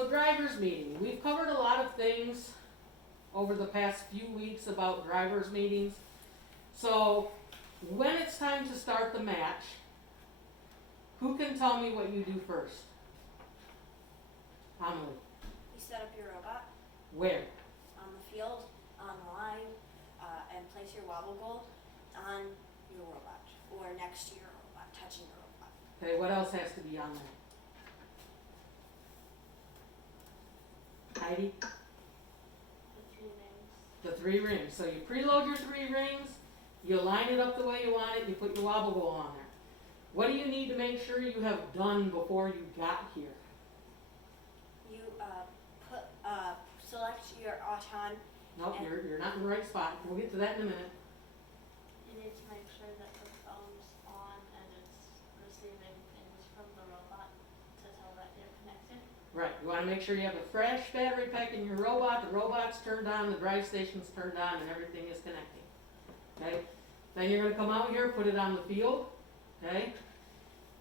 so driver's meeting. We've covered a lot of things over the past few weeks about driver's meetings. So when it's time to start the match, who can tell me what you do first? Amelie. You set up your robot Where? on the field, on the line, and place your wobble goal on your robot or next to your robot, touching your robot. Okay, what else has to be on there? Heidi? The 3 rings. So you preload your 3 rings, you line it up the way you want it, you put your wobble goal on there. What do you need to make sure you have done before you got here? You select your auton. Nope, you're not in the right spot. We'll get to that in a minute. You need to make sure that the phone's on and it's receiving things from the robot to tell that you're connected. Right, you want to make sure you have a fresh battery pack in your robot, the robot's turned on, the drive station's turned on, and everything is connecting. Okay? Then you're going to come out here, put it on the field. Okay?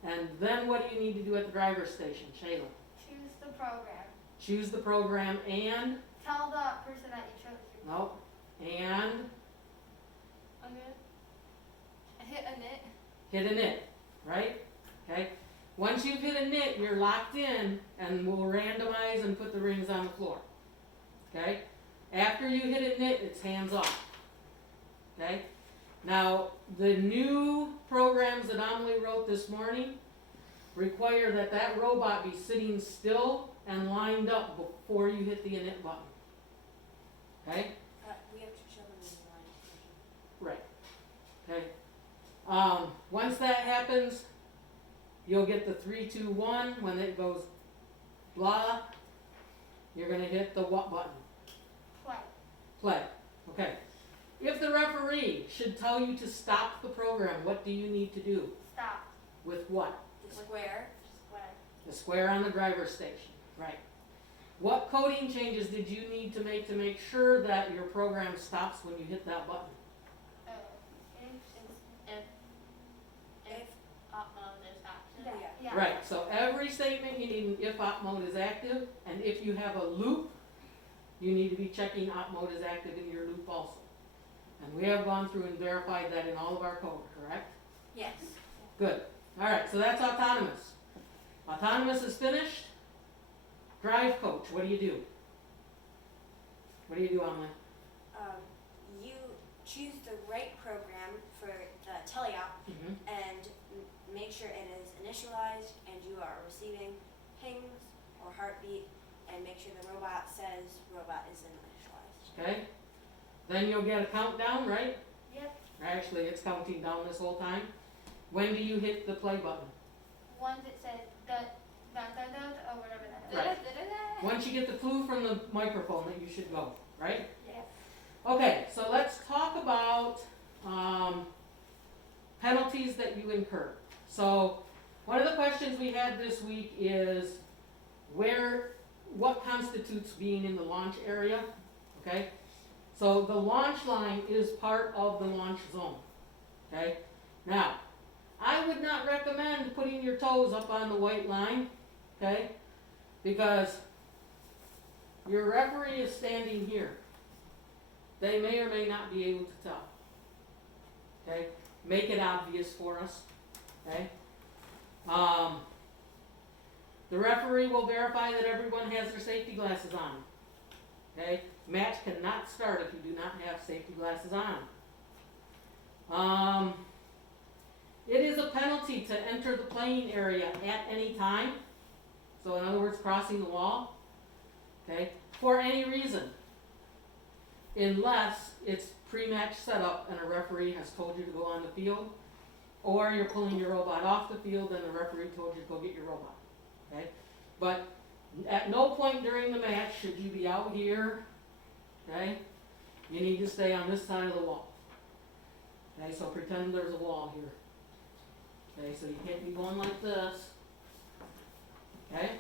And then what do you need to do at the driver's station, Shayla? Choose the program. Choose the program and, Tell the person that you chose. nope, and Hit a knit. hit a knit, right? Okay? Once you've hit a knit, you're locked in, and we'll randomize and put the rings on the floor. Okay? After you hit a knit, it's hands off. Okay? Now, the new programs that Amelie wrote this morning require that that robot be sitting still and lined up before you hit the init button. Okay? We have to show them in the line version. Right. Okay. Once that happens, you'll get the 3, 2, 1. When it goes blah, you're going to hit the what button? Play. Play. Okay. If the referee should tell you to stop the program, what do you need to do? Stop. With what? The square. Square. The square on the driver's station. Right. What coding changes did you need to make sure that your program stops when you hit that button? If op mode is active. Yeah. Right. So every statement you need an if op mode is active, and if you have a loop, you need to be checking op mode is active in your loop also. And we have gone through and verified that in all of our code, correct? Yes. Good. All right, so that's autonomous. Autonomous is finished. Drive coach, what do you do? What do you do, Amelie? You choose the right program for the teleop and make sure it is initialized and you are receiving pings or heartbeat and make sure the robot says robot is initialized. Okay. Then you'll get a countdown, right? Yep. Actually, it's counting down this whole time. When do you hit the play button? Once it says dun dun dun dun or whatever that is. Right. Once you get the clue from the microphone that you should go, right? Yes. Okay, so let's talk about penalties that you incur. So one of the questions we had this week is what constitutes being in the launch area, okay? So the launch line is part of the launch zone, okay? Now, I would not recommend putting your toes up on the white line, okay? Because your referee is standing here. They may or may not be able to tell, okay? Make it obvious for us, okay? The referee will verify that everyone has their safety glasses on, okay? Match cannot start if you do not have safety glasses on. It is a penalty to enter the playing area at any time. So in other words, crossing the wall, okay, for any reason. Unless it's pre-match setup and a referee has told you to go on the field, or you're pulling your robot off the field and the referee told you to go get your robot, okay? But at no point during the match should you be out here, okay? You need to stay on this side of the wall. Okay, so pretend there's a wall here. Okay, so you can't be going like this. Okay?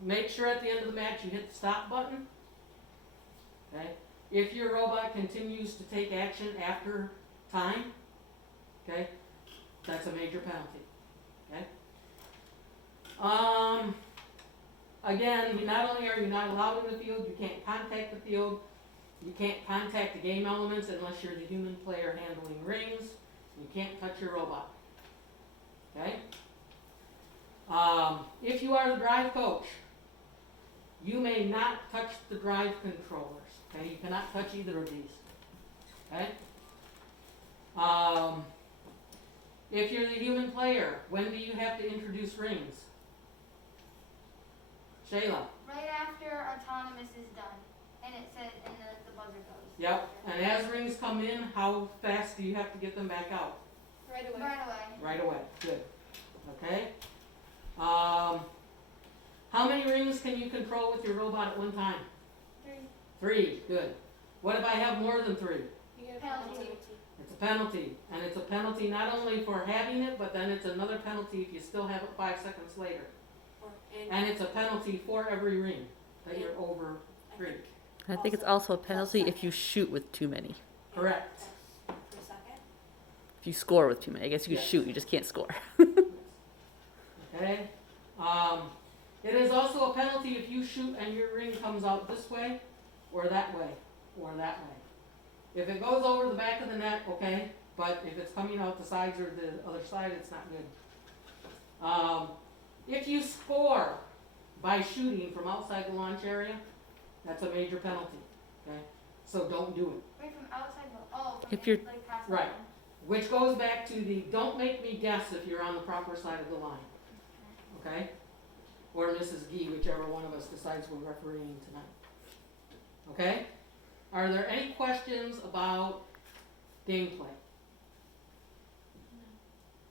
Make sure at the end of the match you hit the stop button. Okay? If your robot continues to take action after time, okay, that's a major penalty. Okay? again, not only are you not allowed in the field, you can't contact the field, you can't contact the game elements unless you're the human player handling rings, you can't touch your robot. Okay? If you are the drive coach, you may not touch the drive controllers. Okay? You cannot touch either of these. Okay? If you're the human player, when do you have to introduce rings? Shayla? Right after autonomous is done, and it says, and the buzzer goes. Yep. And as rings come in, how fast do you have to get them back out? Right away. Right away. Right away. Good. Okay? How many rings can you control with your robot at one time? 3. 3. Good. What if I have more than 3? You get a Penalty. It's a penalty. And it's a penalty not only for having it, but then it's another penalty if you still have it 5 seconds later. And it's a penalty for every ring that you're over 3. I think it's also a penalty if you shoot with too many. Correct. Per second. If you score with too many. I guess you can Yes. shoot, you just can't score. Okay? It is also a penalty if you shoot and your ring comes out this way, or that way, or that way. If it goes over the back of the net, okay, but if it's coming out the sides or the other side, it's not good. If you score by shooting from outside the launch area, that's a major penalty, okay? So don't do it. Wait, from outside the, oh, from If you're- like past Right. the line. Which goes back to the, don't make me guess if you're on the proper side of the line, okay? Or Mrs. Gee, whichever one of us decides we're refereeing tonight. Okay? Are there any questions about gameplay?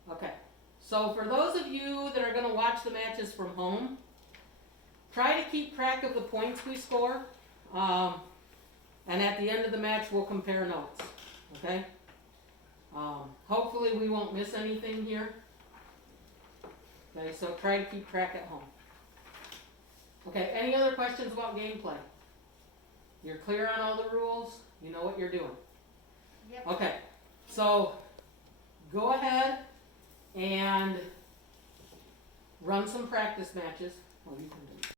Okay. So for those of you that are going to watch the matches from home, try to keep track of the points we score. And at the end of the match, we'll compare notes. Okay? Hopefully we won't miss anything here. Okay, so try to keep track at home. Okay, any other questions about gameplay? You're clear on all the rules? You know what you're doing? Yep. Okay, so go ahead and run some practice matches. Well, you can do